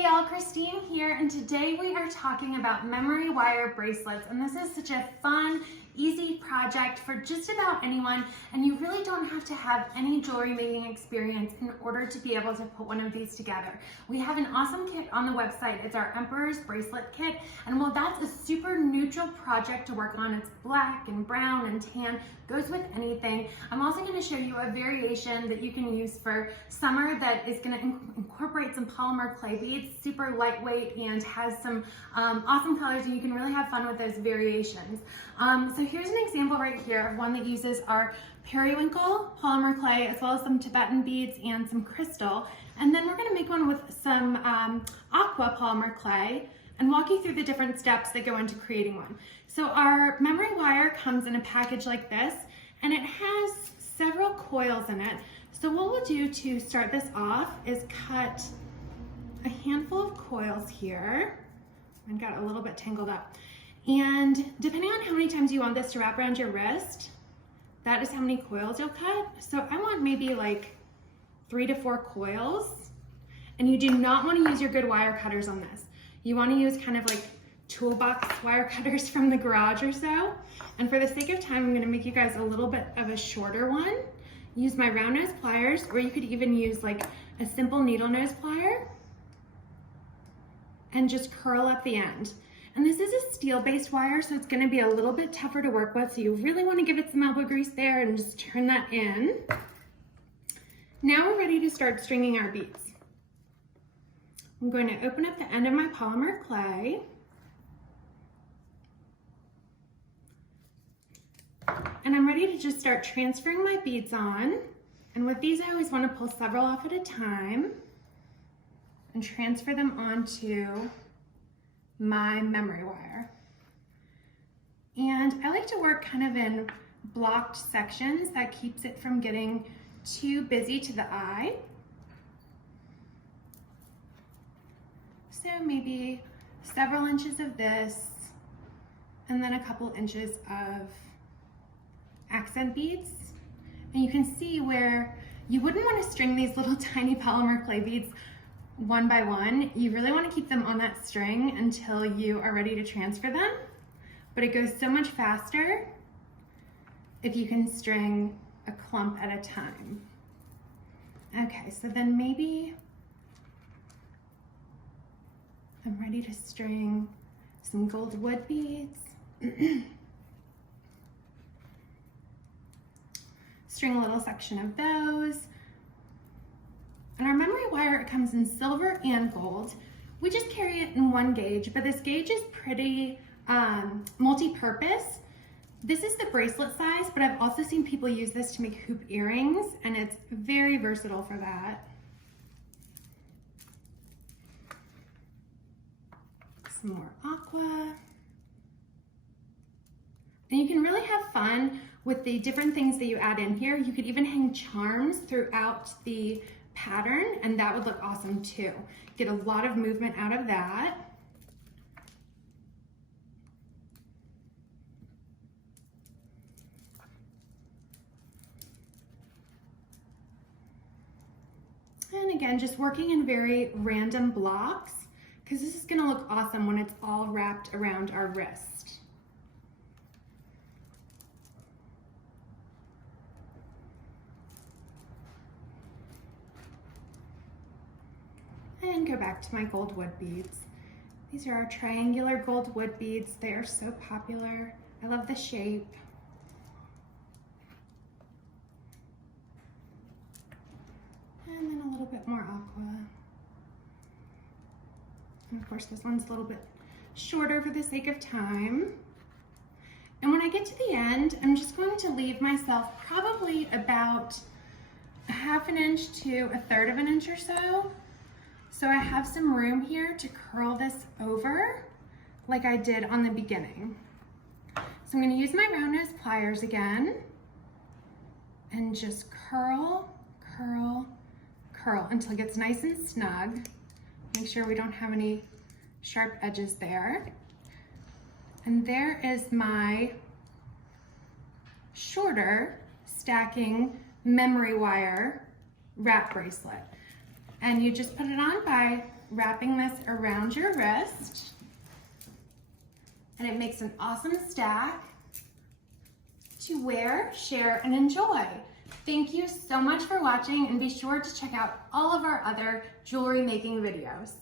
Hey y'all, Christine here, and today we are talking about memory wire bracelets, and this is such a fun, easy project for just about anyone, and you really don't have to have any jewelry making experience in order to be able to put one of these together. We have an awesome kit on the website. It's our Emperor's Bracelet Kit, and while that's a super neutral project to work on, it's black and brown and tan, goes with anything. I'm also going to show you a variation that you can use for summer that is going to incorporate some polymer clay beads, super lightweight, and has some awesome colors, and you can really have fun with those variations. So here's an example right here of one that uses our periwinkle polymer clay as well as some Tibetan beads and some crystal. And then we're going to make one with some aqua polymer clay and walk you through the different steps that go into creating one. So our memory wire comes in a package like this, and it has several coils in it. So what we'll do to start this off is cut a handful of coils here. I got a little bit tangled up. And depending on how many times you want this to wrap around your wrist, that is how many coils you'll cut. So I want maybe like 3 to 4 coils. And you do not want to use your good wire cutters on this. You want to use kind of like toolbox wire cutters from the garage or so. And for the sake of time, I'm going to make you guys a little bit of a shorter one. Use my round nose pliers, or you could even use like a simple needle nose plier and just curl up the end. And this is a steel-based wire, so it's going to be a little bit tougher to work with, so you really want to give it some elbow grease there and just turn that in. Now we're ready to start stringing our beads. I'm going to open up the end of my polymer clay. And I'm ready to just start transferring my beads on. And with these, I always want to pull several off at a time and transfer them onto my memory wire. And I like to work kind of in blocked sections. That keeps it from getting too busy to the eye. So maybe several inches of this, and then a couple inches of accent beads. And you can see where you wouldn't want to string these little tiny polymer clay beads one by one. You really want to keep them on that string until you are ready to transfer them. But it goes so much faster if you can string a clump at a time. Okay, so then maybe I'm ready to string some gold wood beads. String a little section of those. And our memory wire, it comes in silver and gold. We just carry it in one gauge, but this gauge is pretty multi-purpose. This is the bracelet size, but I've also seen people use this to make hoop earrings, and it's very versatile for that. Some more aqua. And you can really have fun with the different things that you add in here. You could even hang charms throughout the pattern, and that would look awesome too. Get a lot of movement out of that. And again, just working in very random blocks, because this is going to look awesome when it's all wrapped around our wrist. And go back to my gold wood beads. These are our triangular gold wood beads. They are so popular. I love the shape. And then a little bit more aqua. And of course, this one's a little bit shorter for the sake of time. And when I get to the end, I'm just going to leave myself probably about a ½ inch to a ⅓ of an inch or so. So I have some room here to curl this over like I did on the beginning. So I'm going to use my round nose pliers again and just curl, curl, curl until it gets nice and snug. Make sure we don't have any sharp edges there. And there is my shorter stacking memory wire wrap bracelet. And you just put it on by wrapping this around your wrist, and it makes an awesome stack to wear, share, and enjoy. Thank you so much for watching, and be sure to check out all of our other jewelry making videos.